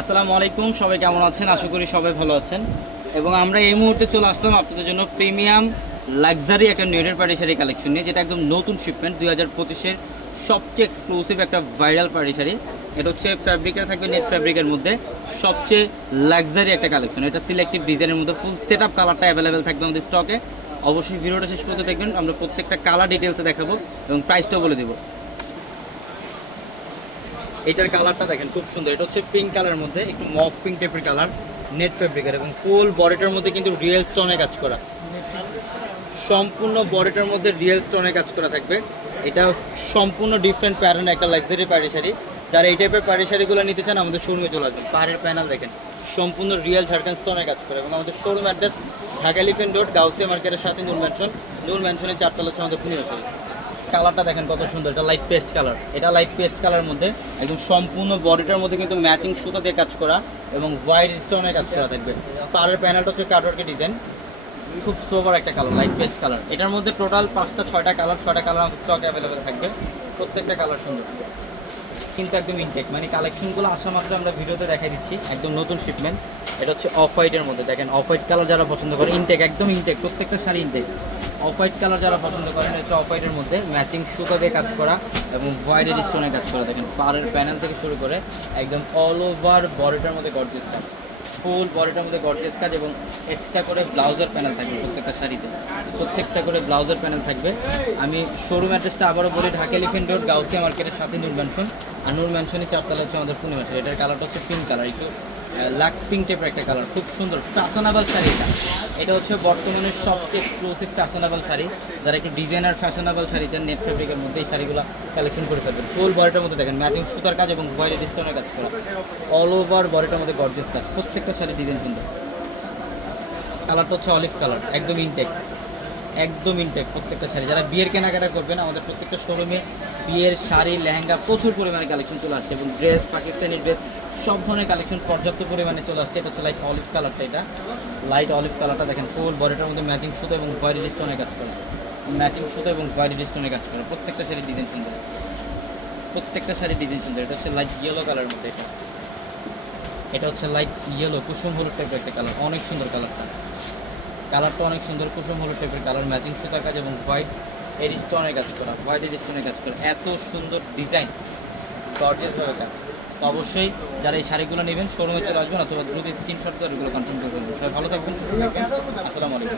আসসালামু আলাইকুম, সবাই কেমন আছেন? আশা করি সবাই ভালো আছেন। এবং আমরা এই মুহূর্তে চলে আসলাম আপনাদের জন্য প্রিমিয়াম লাক্সারি একটা নেটের পার্টি শাড়ি কালেকশন নিয়ে, যেটা একদম নতুন শিপমেন্ট 2025-এর সবচেয়ে এক্সক্লুসিভ একটা ভাইরাল পার্টি শাড়ি। এটা হচ্ছে ফ্যাব্রিকের থাকবে নেট ফ্যাব্রিকের মধ্যে সবচেয়ে লাক্সারি একটা কালেকশন। এটা সিলেক্টিভ ডিজাইনের মধ্যে ফুল সেট আপ কালারটা অ্যাভেলেবেল থাকবে আমাদের স্টকে। অবশ্যই ভিডিওটা শেষ পর্যন্ত দেখবেন, আমরা প্রত্যেকটা কালার ডিটেলসে দেখাবো এবং প্রাইসটাও বলে দেবো। এটার কালারটা দেখেন খুব সুন্দর, এটা হচ্ছে পিঙ্ক কালারের মধ্যে একটু মফ পিঙ্ক টাইপের কালার, নেট ফেব্রিকের এবং ফুল বডিটার মধ্যে কিন্তু রিয়েল স্টোনে কাজ করা, সম্পূর্ণ বডিটার মধ্যে রিয়েল স্টোনে কাজ করা থাকবে। এটা সম্পূর্ণ ডিফারেন্ট প্যাটার্ন একটা লাক্সারি পাড়ি শাড়ি। যারা এই টাইপের পাড়ি শাড়িগুলো নিতে চান আমাদের শোরুমে চলে আসবেন। পাহাড়ের প্যানেল দেখেন সম্পূর্ণ রিয়েল ঝাড়খান্ড স্টোনে কাজ করে এবং আমাদের showroom address Dhaka elephant road, Gausia মার্কেটের সাথে নূর ম্যানশনের 4 তলা হচ্ছে আমাদের পুনিয়া শাড়ি। কালারটা দেখেন কত সুন্দর, এটা লাইট পেস্ট কালার। এটা লাইট পেস্ট কালারের মধ্যে একদম সম্পূর্ণ বডিটার মধ্যে কিন্তু ম্যাচিং সুতা দিয়ে কাজ করা এবং হোয়াইট স্টোনের কাজ করা থাকবে। পাড়ের প্যানেলটা হচ্ছে কাটওয়ার্কের ডিজাইন, খুব সোবার একটা কালার, লাইট পেস্ট কালার। এটার মধ্যে টোটাল 6টা কালার আমাদের স্টকে অ্যাভেলেবেল থাকবে। প্রত্যেকটা কালার সুন্দর কিন্তু একদম ইনটেক, মানে কালেকশনগুলো আসা মাত্র আমরা ভিডিওতে দেখাই দিচ্ছি, একদম নতুন শিপমেন্ট। এটা হচ্ছে অফ হোয়াইটের মধ্যে, দেখেন অফ হোয়াইট কালার যারা পছন্দ করে ইনটেক, একদম ইনটেক, প্রত্যেকটা sari intact. Off white colour যারা পছন্দ করেন হচ্ছে অফ হোয়াইটের মধ্যে ম্যাচিং সুতা দিয়ে কাজ করা এবং হোয়াইটের স্টোনের কাজ করা। দেখেন পাড়ের প্যানেল থেকে শুরু করে একদম অল ওভার বডিটার মধ্যে গর্জিয়াস কাজ, ফুল বডিটার মধ্যে গর্জিয়াস কাজ এবং এক্সট্রা করে ব্লাউজের প্যানেল থাকবে প্রত্যেকটা শাড়িতে, প্রত্যেকটা করে ব্লাউজের প্যানেল থাকবে। আমি শোরুম অ্যাড্রেসটা আবারও বলি, ঢাকা এলিফ্যান্ট রোড, গাউসিয়া মার্কেটের সাথে নূর ম্যানশন। আর নূর ম্যানশনের 4 তলা হচ্ছে আমাদের পূর্ণিমা শাড়ি। এটার কালারটা হচ্ছে পিঙ্ক কালার, একটু লাক্স পিঙ্ক টাইপের একটা কালার, খুব সুন্দর ফ্যাশনেবল শাড়ি। এটা হচ্ছে বর্তমানে সবচেয়ে এক্সক্লুসিভ ফ্যাশনেবল শাড়ি। যারা একটু ডিজাইনার ফ্যাশনেবল শাড়ি চান নেট ফেব্রিকের মধ্যে, এই শাড়িগুলো কালেকশন করে ফেলবেন। ফুল বডিটার মধ্যে দেখেন ম্যাচিং সুতার কাজ এবং হোয়াইট স্টোনের কাজ করা, অল ওভার বডিটার মধ্যে গর্জিয়াস কাজ, প্রত্যেকটা শাড়ি ডিজাইন সুন্দর। কালারটা হচ্ছে অলিভ কালার, একদম ইনটেক, একদম ইনটেক প্রত্যেকটা শাড়ি। যারা বিয়ের কেনাকাটা করবেন আমাদের প্রত্যেকটা শোরুমে বিয়ের শাড়ি, লেহেঙ্গা প্রচুর পরিমাণে কালেকশন চলে আসছে এবং ড্রেস, পাকিস্তানি ড্রেস সব ধরনের কালেকশন পর্যাপ্ত পরিমাণে চলে আসছে। এটা হচ্ছে লাইট অলিভ কালারটা, এটা লাইট অলিভ কালারটা দেখেন ফুল বডিটার মধ্যে ম্যাচিং সুতো এবং হোয়াইট স্টোনের কাজ করে, ম্যাচিং সুতো এবং হোয়াইট স্টোনের কাজ করে। প্রত্যেকটা শাড়ি ডিজাইন সুন্দর, প্রত্যেকটা শাড়ি ডিজাইন সুন্দর। এটা হচ্ছে লাইট ইয়েলো কালারের মধ্যে, এটা হচ্ছে লাইট ইয়েলো কুসুম হলুদ টাইপের একটা কালার, অনেক সুন্দর কালারটা, কালারটা অনেক সুন্দর কুসুম হলুদ টাইপের কালার, ম্যাচিং সুতার কাজ এবং হোয়াইট এর স্টোনের কাজ করা, হোয়াইট এর স্টোনের কাজ করা, এত সুন্দর ডিজাইন, গর্জিয়াসভাবে কাজ। তো অবশ্যই যারা এই শাড়িগুলো নেবেন শোরুমে চলে আসবেন অথবা দ্রুত স্ক্রিনশট করে এগুলো কনফার্ম করে ফেলবেন। সবাই ভালো থাকবেন, সুস্থ থাকবেন, আসসালামু আলাইকুম।